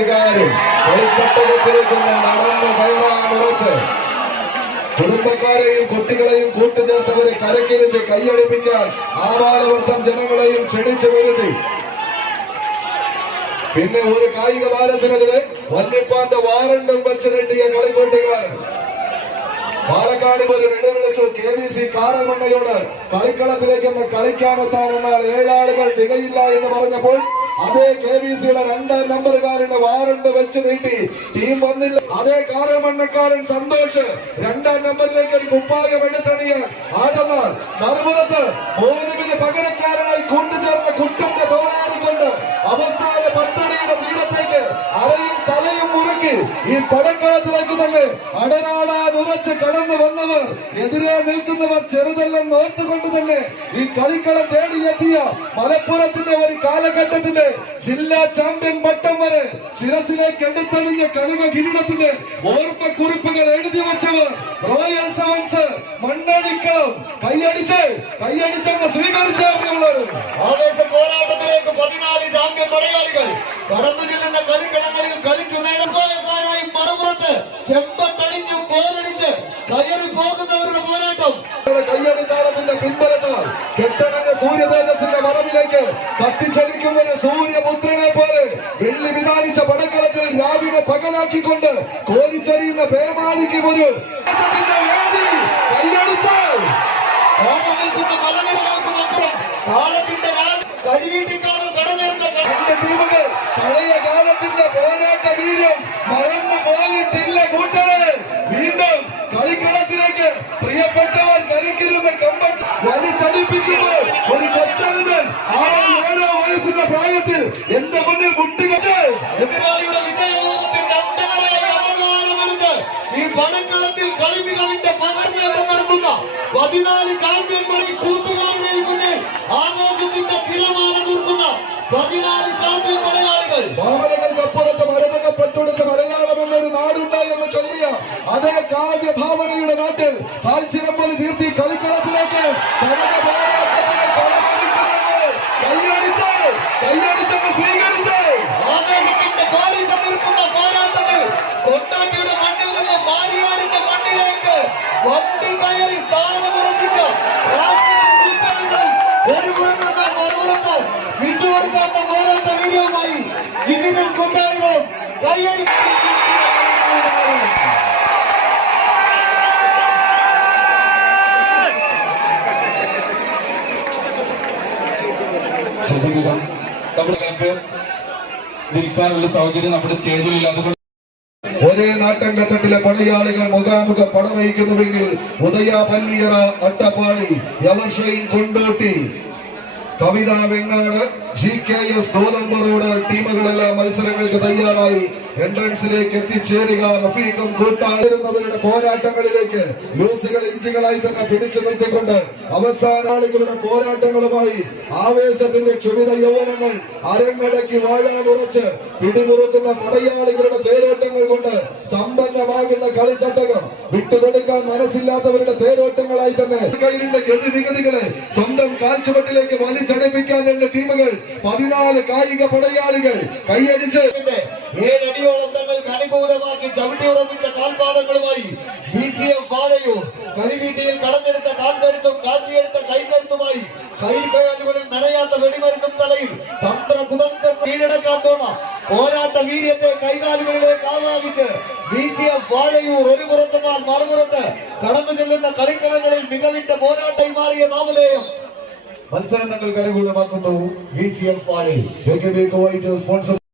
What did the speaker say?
കളിക്കാരും കളിത്തട്ടകത്തിലേക്ക് നടന്ന് കയറാൻ ഉറച്ച് കുടുംബക്കാരെയും കുട്ടികളെയും കൂട്ടുചേർത്തവരെ കരക്കിരുത്തി കൈയടിപ്പിക്കാൻ ആവാലവൃത്തം ജനങ്ങളെയും ക്ഷണിച്ചു വരുത്തി പിന്നെ ഒരു കായിക താരത്തിനെതിരെ വല്യപ്പാന്റെ വാറണ്ടും വെച്ച് നീട്ടിയ കളിക്കൂട്ടുകാരൻ പാലക്കാട് ഒരു വെല്ലുവിളിച്ചു KVC കാറമണ്ണയോട് കളിക്കളത്തിലേക്ക് കളിക്കാനെത്താൻ. എന്നാൽ 7 ആളുകൾ തികയില്ല എന്ന് പറഞ്ഞപ്പോൾ അതേ KVCയുടെ 2ാം നമ്പറുകാരന്റെ വാറണ്ട് വെച്ച് നീട്ടി ടീം വന്നില്ല. അതേ കാറമണ്ണക്കാരൻ സന്തോഷ് 2ാം നമ്പറിലേക്ക് ഒരു കുപ്പായം എടുത്തണിയാൻ ആദ്യന്നാൽ മറുപുറത്ത് മോനുവിന് പകരക്കാരനായി കൂട്ടുചേർന്ന കുട്ടന്റെ തോളാറിക്കൊണ്ട് അവസാന പത്തടിയുടെ തീരത്തേക്ക് അരയും തലയും മുറുക്കി ഈ പടക്കളത്തിലേക്ക് തന്നെ അടനാടാൻ ഉറച്ച് കടന്നു വന്നവർ എതിരെ നിൽക്കുന്നവർ ചെറുതല്ലെന്ന് ഓർത്തുകൊണ്ട് തന്നെ ഈ കളിക്കളം തേടിയെത്തിയ മലപ്പുറത്തിന്റെ ഒരു കാലഘട്ടത്തിന്റെ ജില്ലാ ചാമ്പ്യൻ പട്ടം വരെ ശിരസിലേക്ക് എടുത്തെറിഞ്ഞ കളിമ കിരീടത്തിന്റെ ഓർമ്മക്കുറിപ്പുകൾ എഴുതി വെച്ചവർ റോയൽ സെവൻസ് മണ്ണടിക്കളം കൈയടിച്ചെന്ന് സ്വീകരിച്ചവർ ആവേശ പോരാട്ടത്തിലേക്ക് 14 ചാമ്പ്യൻ പടയാളികൾ കടന്നു ചെല്ലുന്ന കളിക്കളങ്ങളിൽ കളിച്ചു നേടുന്നതായി മറുപുറത്ത് ചെമ്പത്തടിഞ്ഞു പോരടിച്ച് കയറി പോകുന്നവരുടെ പോരാട്ടം കയ്യടിത്താളത്തിന്റെ പിൻബലത്താൽ കെട്ടണന്റെ സൂര്യതേജസിന്റെ മറവിലേക്ക് കത്തിച്ചടിക്കുന്ന ഒരു സൂര്യപുത്രനെ പോലെ വെള്ളി വിധാനിച്ച പടക്കളത്തിൽ രാവിലെ പകലാക്കിക്കൊണ്ട് കോരിച്ചെറിയുന്ന പേമാരിക്കും ഒരു കൈയടിച്ച് നിൽക്കുന്ന മലനിരകൾക്കുമപ്പുറം കാലത്തിന്റെ കഴിവീട്ടിക്കാരൻ കടഞ്ഞെടുത്ത ടീമുകൾ പഴയ കാലത്തിന്റെ പോരാട്ട വീര്യം മറന്നു പോയിട്ടില്ല കൂട്ടരെ. വീണ്ടും കളിക്കളത്തിലേക്ക് പ്രിയപ്പെട്ടവർ കളിക്കിരുന്ന കമ്പറ്റ് വലിച്ചടിപ്പിക്കുമ്പോൾ ഒരു കൊച്ചനുജൻ 6-7 വയസ്സിന്റെ പ്രായത്തിൽ എന്റെ മുന്നിൽ മുട്ടുകച്ച് എതിരാളിയുടെ വിജയലോകത്തിന്റെ അന്തകരായ അവകാശമെടുത്ത് ഈ പടക്കളത്തിൽ കളിമികവിന്റെ പകർന്നേറ്റം നടത്തുന്ന 14 ചാമ്പ്യന്മാരെ കൂട്ടുകാരുടെയും മുന്നിൽ ആവേശത്തിന്റെ തിരമാല തീർക്കുന്ന 14 ചാമ്പ്യൻ മലയാളികൾ. ഭാവനകൾക്കപ്പുറത്ത് മരണപ്പെട്ടെടുത്ത മലയാളം എന്നൊരു നാടുണ്ടായി എന്ന് ചൊല്ലിയ അതേ കാവ്യ ഭാവനയുടെ നാട്ടിൽ കാൽച്ചിലമ്പൊലി തീർത്തി കളിക്കളത്തിലേക്ക് കൈയടിച്ചെന്ന് സ്വീകരിച്ച് ആവേശത്തിന്റെ പാലിച്ച തീർക്കുന്ന പോരാട്ടത്തിൽ കൊണ്ടാട്ടിയുടെ മണ്ണിൽ നിന്ന് മാരിയാടിന്റെ മണ്ണിലേക്ക് വണ്ടി കയറി സ്ഥാനമുറപ്പിച്ച ഒരു മറുപുറത്ത് വിട്ടുകൊടുക്കാത്ത പോരാട്ട വീര്യവുമായി ജിഗിനും കൊണ്ടാളികളും കൈയടി ശ്രദ്ധിക്കുക. നമ്മൾക്ക് നിൽക്കാനുള്ള സൗകര്യം നമ്മുടെ സ്റ്റേജിലില്ല. അതുകൊണ്ട് ഒരേ നാട്ടങ്കത്തട്ടിലെ പടയാളികൾ മുഖാമുഖം പടവഹിക്കുന്നുവെങ്കിൽ ഉദയ പല്ലിയറ അട്ടപ്പാടി യവർഷയും കൊണ്ടോട്ടി കവിത വെങ്ങാട് GKS ഗോതമ്പറോട് ടീമുകളെല്ലാം മത്സരങ്ങൾക്ക് തയ്യാറായി എൻട്രൻസിലേക്ക് എത്തിച്ചേരുക. റഫീഖും കൂട്ടായിരുന്നവരുടെ പോരാട്ടങ്ങളിലേക്ക് ലൂസുകൾ ഇഞ്ചുകളായി തന്നെ പിടിച്ചു നിർത്തിക്കൊണ്ട് അവസാന ആളുകളുടെ പോരാട്ടങ്ങളുമായി ആവേശത്തിന്റെ ക്ഷുഭിത യൗവനങ്ങൾ അരങ്ങടക്കി വാഴാനുറച്ച് പിടിമുറുക്കുന്ന പടയാളികളുടെ തേരോട്ടങ്ങൾ കൊണ്ട് സമ്പന്നമാകുന്ന കളിത്തട്ടകം വിട്ടുകൊടുക്കാൻ മനസ്സില്ലാത്തവരുടെ തേരോട്ടങ്ങളായി തന്നെ കയ്യിലിന്റെ ഗതിവിഗതികളെ സ്വന്തം കാൽച്ചുവട്ടിലേക്ക് വലിച്ചടിപ്പിക്കാൻ 2 ടീമുകൾ 14 കായിക പടയാളികൾ കൈയടിച്ച് 7 അടിയോളം തങ്ങൾക്ക് അനുകൂലമാക്കി ചവിട്ടിയുറപ്പിച്ച കാൽപാദങ്ങളുമായി VCF വാഴയൂർ കളിവീട്ടിയിൽ കടഞ്ഞെടുത്ത കാൽകരുത്തും കാച്ചിയെടുത്ത കൈകരുത്തുമായി കൈകാലുകളിൽ നനയാത്ത വെടിമരുന്നും തലയിൽ തന്ത്രകുതന്ത്രം കീഴടക്കാൻ പോണ പോരാട്ട വീര്യത്തെ കൈകാലുകളിലേക്ക് ആവാഹിച്ച് VCF വാഴയൂർ ഒരു പുറത്തുമാർ മറുപുറത്ത് കടന്നു ചെല്ലുന്ന കളിക്കളങ്ങളിൽ മികവിന്റെ പോരാട്ടമായി മാറിയ നാമധേയം മത്സരം തങ്ങൾക്ക് അനുകൂലമാക്കുന്നു VCF വാഴയൂർ. സ്പോൺസർ